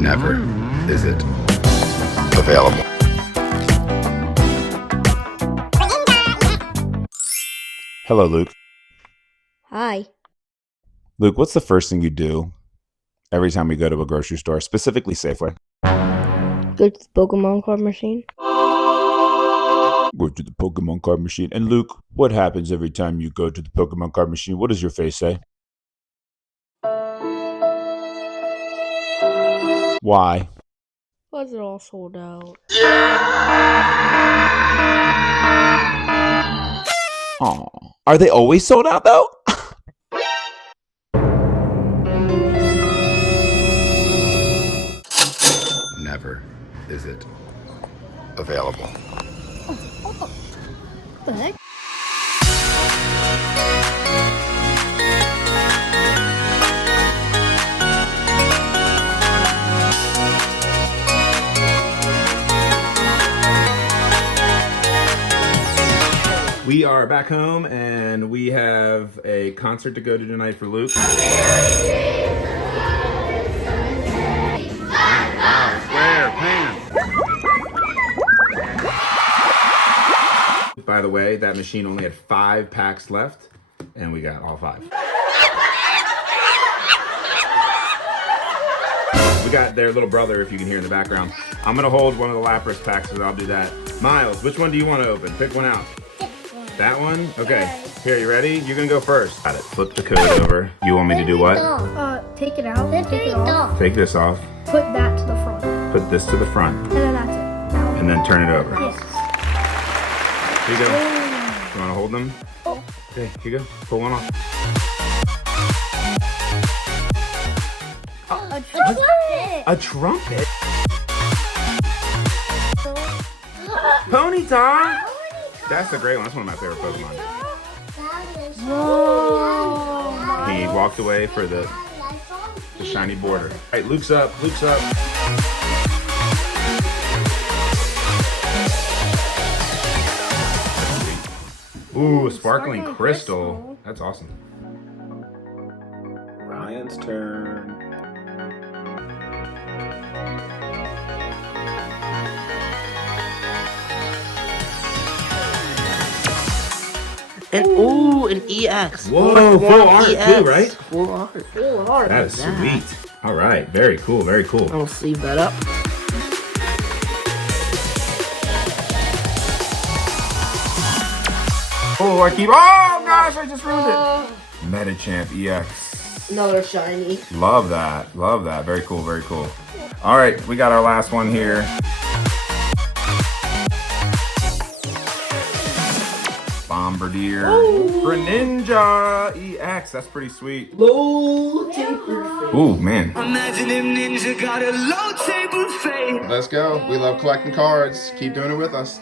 Never is it available. Hello, Luke. Hi. Luke, what's the first thing you do every time we go to a grocery store, specifically Safeway? Go to the Pokemon card machine. Go to the Pokemon card machine. And Luke, what happens every time you go to the Pokemon card machine? What does your face say? Why? Was it all sold out? Aw. Are they always sold out, though? Never is it available. What the heck? We are back home and we have a concert to go to tonight for Luke. By the way, that machine only had 5 packs left and we got all 5. We got their little brother, if you can hear in the background. I'm gonna hold one of the Lapras packs, so I'll do that. Miles, which one do you want to open? Pick one out. That one? Okay. Here, you ready? You're gonna go first. Got it. Flip the code over. You want me to do what? Take it out. Take it off. Take this off. Put that to the front. Put this to the front. And then that's it. Now. And then turn it over. Yes. Here you go. You wanna hold them? Oh. Okay, here you go. Pull one off. A trumpet. A trumpet? Ponyta! That's a great one. That's one of my favorite Pokemon. Whoa. He walked away for the shiny border. All right, Luke's up. Luke's up. Ooh, a sparkling crystal. That's awesome. Ryan's turn. And ooh, an EX. Whoa, full art too, right? Full art. Full art. That is sweet. All right, very cool, very cool. I'll sleeve that up. Oh, I keep. Oh gosh, I just ruined it. Metachamp EX. Another shiny. Love that. Love that. Very cool, very cool. All right, we got our last one here. Bombardier. Greninja EX. That's pretty sweet. Low taper. Ooh, man. Imagine if Ninja got a low table fade. Let's go. We love collecting cards. Keep doing it with us.